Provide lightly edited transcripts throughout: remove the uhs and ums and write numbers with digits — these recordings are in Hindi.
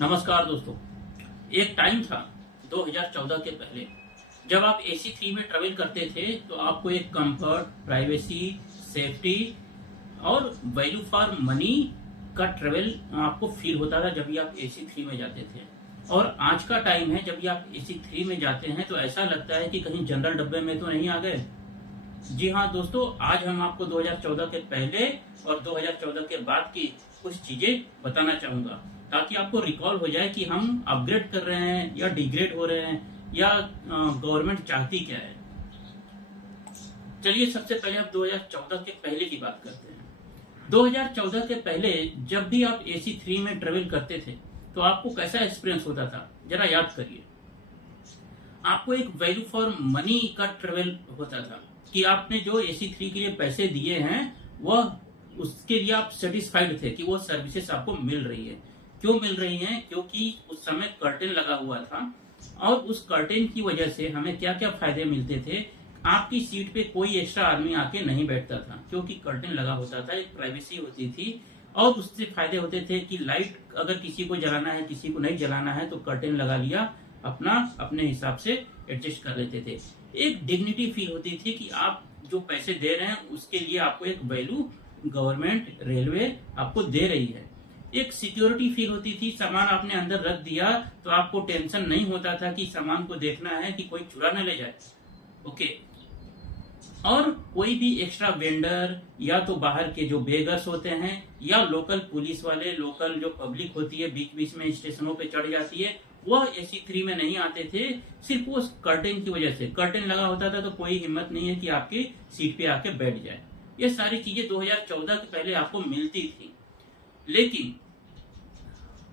नमस्कार दोस्तों। एक टाइम था 2014 के पहले, जब आप एसी 3 में ट्रेवल करते थे तो आपको एक कंफर्ट, प्राइवेसी, सेफ्टी और वैल्यू फॉर मनी का ट्रेवल आपको फील होता था जब भी आप एसी 3 में जाते थे। और आज का टाइम है, जब भी आप एसी 3 में जाते हैं तो ऐसा लगता है कि कहीं जनरल डब्बे में तो नहीं आ गए। जी हाँ दोस्तों, आज हम आपको 2014 के पहले और 2014 के बाद की कुछ चीजें बताना चाहूंगा, ताकि आपको रिकॉल हो जाए कि हम अपग्रेड कर रहे हैं या डिग्रेड हो रहे हैं या गवर्नमेंट चाहती क्या है। चलिए सबसे पहले आप 2014 के पहले की बात करते हैं। 2014 के पहले जब भी आप एसी 3 में ट्रेवल करते थे तो आपको कैसा एक्सपीरियंस होता था, जरा याद करिए। आपको एक वैल्यू फॉर मनी का ट्रेवल होता था कि आपने जो एसी 3 के लिए पैसे दिए हैं वह उसके लिए आप सेटिस्फाइड थे कि वो सर्विसेज आपको मिल रही है। क्यों मिल रही है? क्योंकि उस समय कर्टेन लगा हुआ था और उस कर्टेन की वजह से हमें क्या क्या फायदे मिलते थे। आपकी सीट पे कोई एक्स्ट्रा आदमी आके नहीं बैठता था क्योंकि कर्टेन लगा होता था, एक प्राइवेसी होती थी। और उससे फायदे होते थे कि लाइट अगर किसी को जलाना है, किसी को नहीं जलाना है तो कर्टेन लगा लिया, अपना अपने हिसाब से एडजस्ट कर लेते थे। एक डिग्निटी फील होती थी कि आप जो पैसे दे रहे हैं उसके लिए आपको एक वैल्यू गवर्नमेंट, रेलवे आपको दे रही है। एक सिक्योरिटी फील होती थी, सामान आपने अंदर रख दिया तो आपको टेंशन नहीं होता था कि सामान को देखना है कि कोई चुरा न ले जाए। ओके। और कोई भी एक्स्ट्रा वेंडर या तो बाहर के जो बेगर्स होते हैं या लोकल पुलिस वाले, लोकल जो पब्लिक होती है बीच बीच में स्टेशनों पे चढ़ जाती है, वह एसी 3 में नहीं आते थे। सिर्फ वो कर्टेन की वजह से, कर्टेन लगा होता था तो कोई हिम्मत नहीं है कि आपकी सीट पे आके बैठ जाए। ये सारी चीजें 2014 के पहले आपको मिलती थी। लेकिन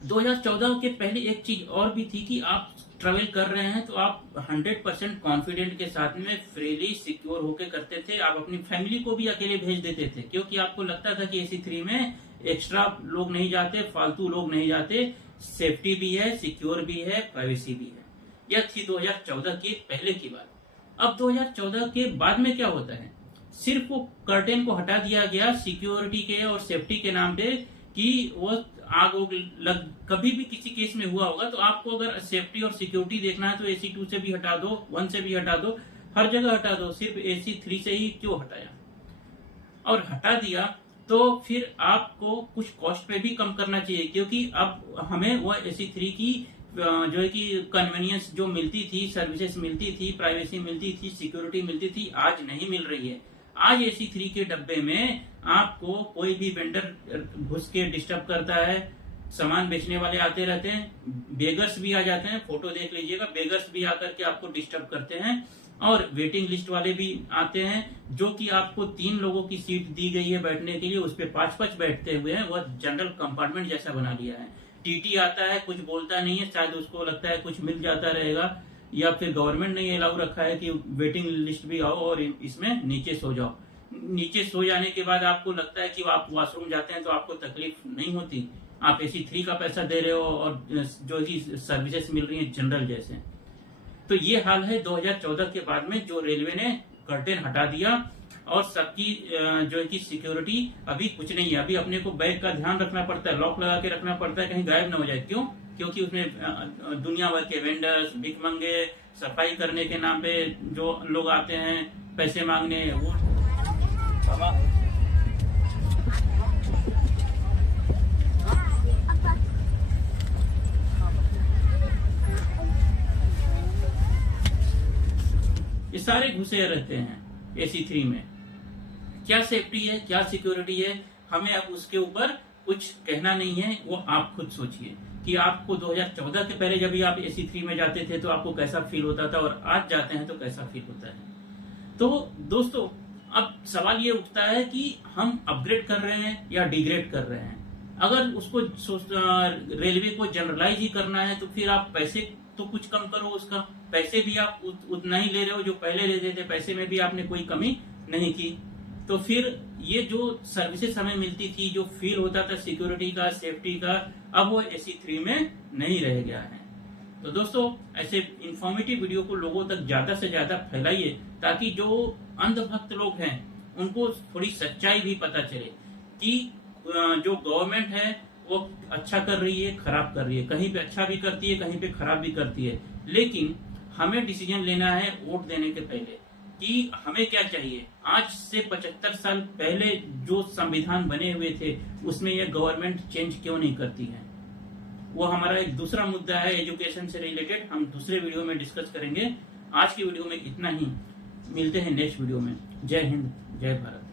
2014 के पहले एक चीज और भी थी कि आप ट्रेवल कर रहे हैं तो आप 100% कॉन्फिडेंट के साथ में फ्रीली सिक्योर होके करते थे। आप अपनी फैमिली को भी अकेले भेज देते थे क्योंकि आपको लगता था कि एसी 3 में एक्स्ट्रा लोग नहीं जाते, फालतू लोग नहीं जाते, सेफ्टी भी है, सिक्योर भी है, प्राइवेसी भी है। यह थी 2014 के पहले की बात। अब 2014 के बाद में क्या होता है? सिर्फ वो कर्टेन को हटा दिया गया सिक्योरिटी के और सेफ्टी के नाम पे कि वो आग उग लग कभी भी किसी केस में हुआ होगा तो आपको अगर सेफ्टी और सिक्योरिटी देखना है तो एसी 2 से भी हटा दो, 1 से भी हटा दो, हर जगह हटा दो, सिर्फ एसी 3 से ही क्यों हटाया? और हटा दिया तो फिर आपको कुछ कॉस्ट पे भी कम करना चाहिए क्योंकि अब हमें वो एसी 3 की जो है कि कन्वीनियंस जो मिलती थी, सर्विसेज मिलती थी, प्राइवेसी मिलती थी, सिक्योरिटी मिलती थी, आज नहीं मिल रही है। आज एसी 3 के डब्बे में आपको कोई भी वेंडर घुस के डिस्टर्ब करता है, सामान बेचने वाले आते रहते हैं, बेगर्स भी आ जाते हैं, फोटो देख लीजिएगा, बेगर्स भी आकर के आपको डिस्टर्ब करते हैं। और वेटिंग लिस्ट वाले भी आते हैं जो कि आपको 3 लोगों की सीट दी गई है बैठने के लिए, उस पर 5-5 बैठते हुए हैं, वह जनरल कंपार्टमेंट जैसा बना दिया है। टीटी आता है, कुछ बोलता नहीं है, शायद उसको लगता है कुछ मिल जाता रहेगा, या फिर गवर्नमेंट ने ये अलाउ रखा है कि वेटिंग लिस्ट भी आओ और इसमें नीचे सो जाओ। नीचे सो जाने के बाद आपको लगता है कि आप वॉशरूम जाते हैं तो आपको तकलीफ नहीं होती, आप एसी 3 का पैसा दे रहे हो और जो कि सर्विसेज मिल रही है जनरल जैसे। तो ये हाल है 2014 के बाद में, जो रेलवे ने कर्टेन हटा दिया और सबकी जो है कि सिक्योरिटी अभी कुछ नहीं है। अभी अपने को बैग का ध्यान रखना पड़ता है, लॉक लगा के रखना पड़ता है, कहीं गायब ना हो जाए। क्यों? क्योंकि उसमें दुनिया भर के वेंडर्स, भिखमंगे, सफाई करने के नाम पे जो लोग आते हैं पैसे मांगने, वो ये सारे घुसे रहते हैं एसी 3 में। क्या सेफ्टी है, क्या सिक्योरिटी है, हमें अब उसके ऊपर कुछ कहना नहीं है, वो आप खुद सोचिए कि आपको 2014 के पहले जब भी आप एसी 3 में जाते थे तो आपको कैसा फील होता था और आज जाते हैं तो कैसा फील होता है। तो दोस्तों, अब सवाल ये उठता है कि हम अपग्रेड कर रहे हैं या डिग्रेड कर रहे हैं। अगर उसको रेलवे को जनरलाइज ही करना है तो फिर आप पैसे तो कुछ कम करो, उसका पैसे भी आप उतना ही ले रहे हो जो पहले लेते थे, पैसे में भी आपने कोई कमी नहीं की। तो फिर ये जो सर्विसेज हमें मिलती थी, जो फील होता था सिक्योरिटी का, सेफ्टी का, अब वो एसी 3 में नहीं रह गया है। तो दोस्तों, ऐसे इंफॉर्मेटिव वीडियो को लोगों तक ज्यादा से ज्यादा फैलाइए ताकि जो अंधभक्त लोग हैं उनको थोड़ी सच्चाई भी पता चले कि जो गवर्नमेंट है वो अच्छा कर रही है, खराब कर रही है, कहीं पे अच्छा भी करती है, कहीं पे खराब भी करती है। लेकिन हमें डिसीजन लेना है वोट देने के पहले कि हमें क्या चाहिए। आज से 75 साल पहले जो संविधान बने हुए थे उसमें यह गवर्नमेंट चेंज क्यों नहीं करती है, वो हमारा एक दूसरा मुद्दा है एजुकेशन से रिलेटेड, हम दूसरे वीडियो में डिस्कस करेंगे। आज की वीडियो में इतना ही, मिलते हैं नेक्स्ट वीडियो में। जय हिंद, जय भारत।